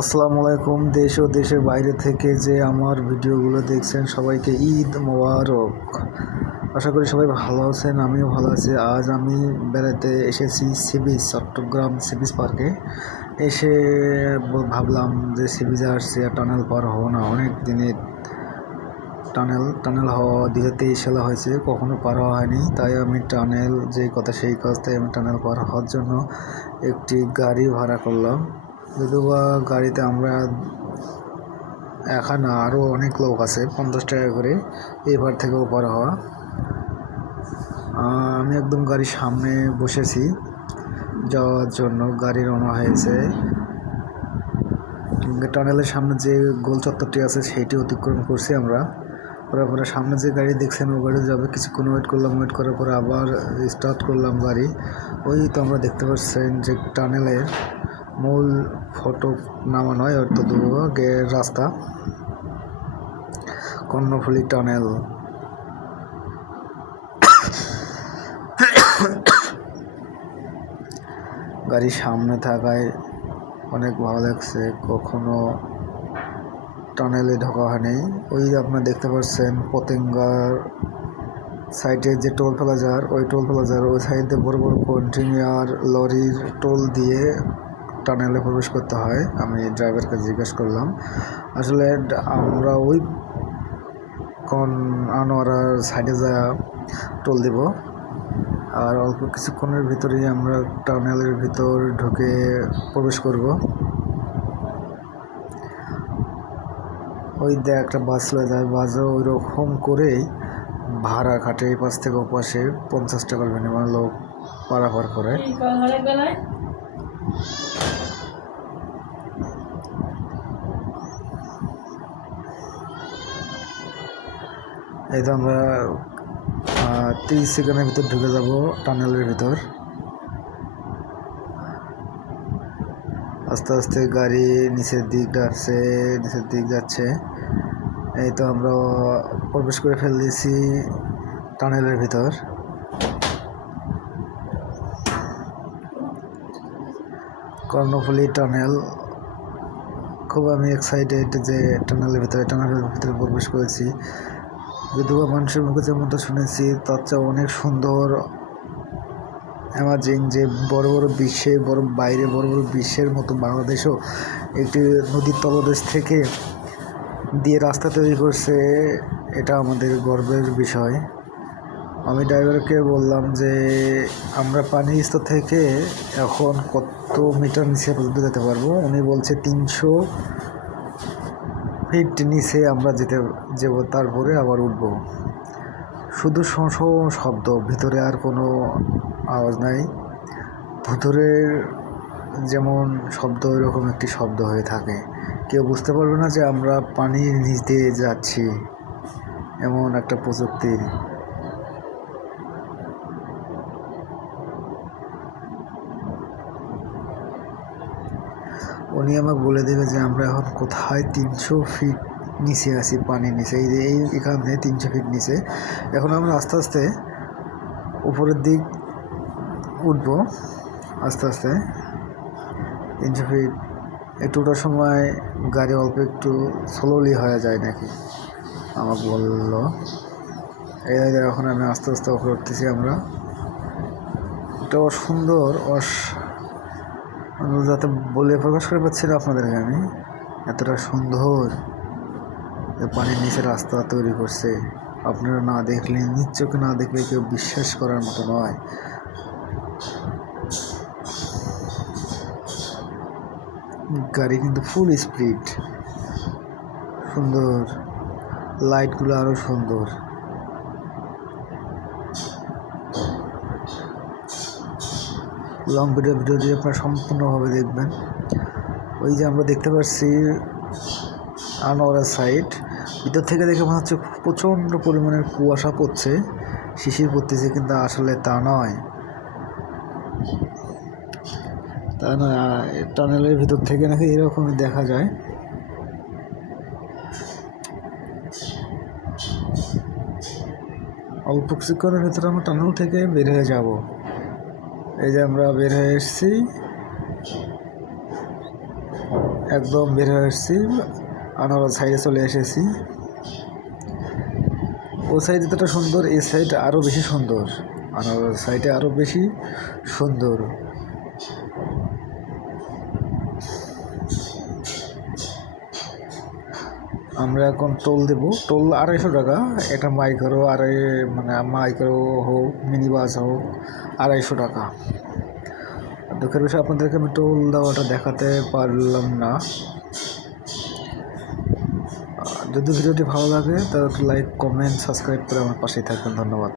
আসসালামু আলাইকুম। দেশ ও দেশের বাইরে থেকে যে আমার ভিডিওগুলো দেখছেন সবাইকে ঈদ মোবারক। আশা করি সবাই ভালো আছেন, আমিও ভালো আছি। আজ আমি বেড়াতে এসেছি চট্টগ্রাম সি বিচ পার্কে। এসে ভাবলাম যে সি বিচে আসছি আর টানেল পার হবো না। অনেক দিনের টানেল হওয়া 2023 সালে হয়েছে, কখনো পার হওয়া হয়নি। তাই আমি টানেল যে কথা সেই কাজ, তাই আমি টানেল পার হওয়ার জন্য একটি গাড়ি ভাড়া করলাম। যদিও গাড়িতে আমরা একা না, আরও অনেক লোক আছে। 50 টাকা করে এবার থেকে ওপার হওয়া। আমি একদম গাড়ির সামনে বসেছি যাওয়ার জন্য। গাড়ি রওনা হয়েছে। টানেলের সামনে যে গোল চত্বরটি আছে সেইটি অতিক্রম করছি আমরা। করার পরে সামনে যে গাড়ি দেখছেন ও গাড়ি যাবে। কিছুক্ষণ ওয়েট করলাম, ওয়েট করার পরে আবার স্টার্ট করলাম গাড়ি। ওই তো আমরা দেখতে পাচ্ছেন যে টানেলের মূল ফটক নামানো হয় অর্থাৎ রাস্তা কর্ণফুলী টানেল। গাড়ির সামনে থাকায় অনেক ভালো লাগছে। কখনো টানেলে ঢোকা হয়নি। ওই আপনারা দেখতে পাচ্ছেন পতেঙ্গার সাইডে যে টোল প্লাজার, ওই টোল প্লাজার ওই সাইডে বড় বড় কন্টেইনার লরির টোল দিয়ে টানেলে প্রবেশ করতে হয়। আমি ড্রাইভারকে জিজ্ঞেস করলাম। আসলে আমরা ওই আনোয়ারার সাইডে যা টোল দেব, আর অল্প কিছুক্ষণের ভিতরেই আমরা টানেলের ভিতর ঢুকে প্রবেশ করব। ওই দেখ একটা বাস চলে যায়, বাসও ওই রকম করেই ভাড়া কাটে। এই পাশ থেকে ওপাশে 50 টাকার বিনিময়ে লোক পারাপার করে। এই তো আমরা 30 সেকেন্ডের ভিতর ঢুকে যাব টানেলের ভিতর। আস্তে আস্তে গাড়ি নিচের দিক যাচ্ছে। এই তো আমরা প্রবেশ করে ফেলেছি টানেলের ভিতর। কর্ণফুলী টানেল। খুব আমি এক্সাইটেড যে টানেলের ভিতরে প্রবেশ করেছি। যদিও মানুষের মুখে যেমনটা শুনেছি তার চেয়ে অনেক সুন্দর, অ্যামাজিং। যে বড় বড় বিশ্বের মতো বাংলাদেশও একটি নদীর তলদেশ থেকে দিয়ে রাস্তা তৈরি করছে। এটা আমাদের গর্বের বিষয়। আমি ড্রাইভারকে বললাম যে আমরা পানির স্তর থেকে এখন কত মিটার নিচে পর্যন্ত যেতে পারবো। উনি বলছে 300 ফিট নিচে আমরা যাব, তারপরে আবার উঠবো। শুধু শব্দ, ভিতরে আর কোনো আওয়াজ নাই। ভুতুরের যেমন শব্দ ওইরকম একটি শব্দ হয়ে থাকে। কেউ বুঝতে পারবে না যে আমরা পানির নিচ দিয়ে যাচ্ছি, এমন একটা প্রযুক্তির। উনি আমাকে বলে দেবে যে আমরা এখন কোথায় 300 ফিট নিচে আছি, পানির নিচে। এখান থেকে 300 ফিট নিচে। এখন আমরা আস্তে আস্তে উপরের দিক উঠবো। আস্তে আস্তে 300 ফিট। একটু ওঠার সময় গাড়ি অল্প একটু স্লোলি হয়ে যায় নাকি আমাকে বললো। এই এখন আমি আস্তে আস্তে উপরে উঠতেছি আমরা। এটা সুন্দর, যাতে বলে প্রকাশ করে পাচ্ছি না আপনাদেরকে আমি। এতটা সুন্দর পানির নিচে রাস্তা তৈরি করছে, আপনারা না দেখলে, নিজ চোখে না দেখলে কেউ বিশ্বাস করার মতো নয়। গাড়ি কিন্তু ফুল স্পিড, সুন্দর। লাইটগুলো আরো সুন্দর। লং ভিডিওটি আপনারা সম্পূর্ণভাবে দেখবেন। ওই যে আমরা দেখতে পাচ্ছি আনোয়ারা সাইড, ভিতর থেকে দেখে মনে হচ্ছে প্রচণ্ড পরিমাণের কুয়াশা পড়ছে, শিশির পড়তেছে, কিন্তু আসলে তা নয়। টানেলের ভিতর থেকে নাকি এরকমই দেখা যায়। অল্প কিছুক্ষণের ভিতরে আমরা টানেল থেকে বের হয়ে যাব। এই যে আমরা বের হয়ে এসেছি। একদম বের হয়ে এসেছি, আনারস সাইডে চলে এসেছি। ও সাইড যতটা সুন্দর এই সাইড আরও বেশি সুন্দর, আনারস সাইডে আরও বেশি সুন্দর। আমরা এখন টোল দেব, টোল 250 টাকা। একটা মাইক্রো মাইক্রো হোক মিনি বাস হোক 250 টাকা। দুঃখের বিষয় আপনাদেরকে আমি টোল দেওয়াটা দেখাতে পারলাম না। যদি ভিডিওটি ভালো লাগে তাহলে লাইক কমেন্ট সাবস্ক্রাইব করে আমার পাশেই থাকবেন। ধন্যবাদ।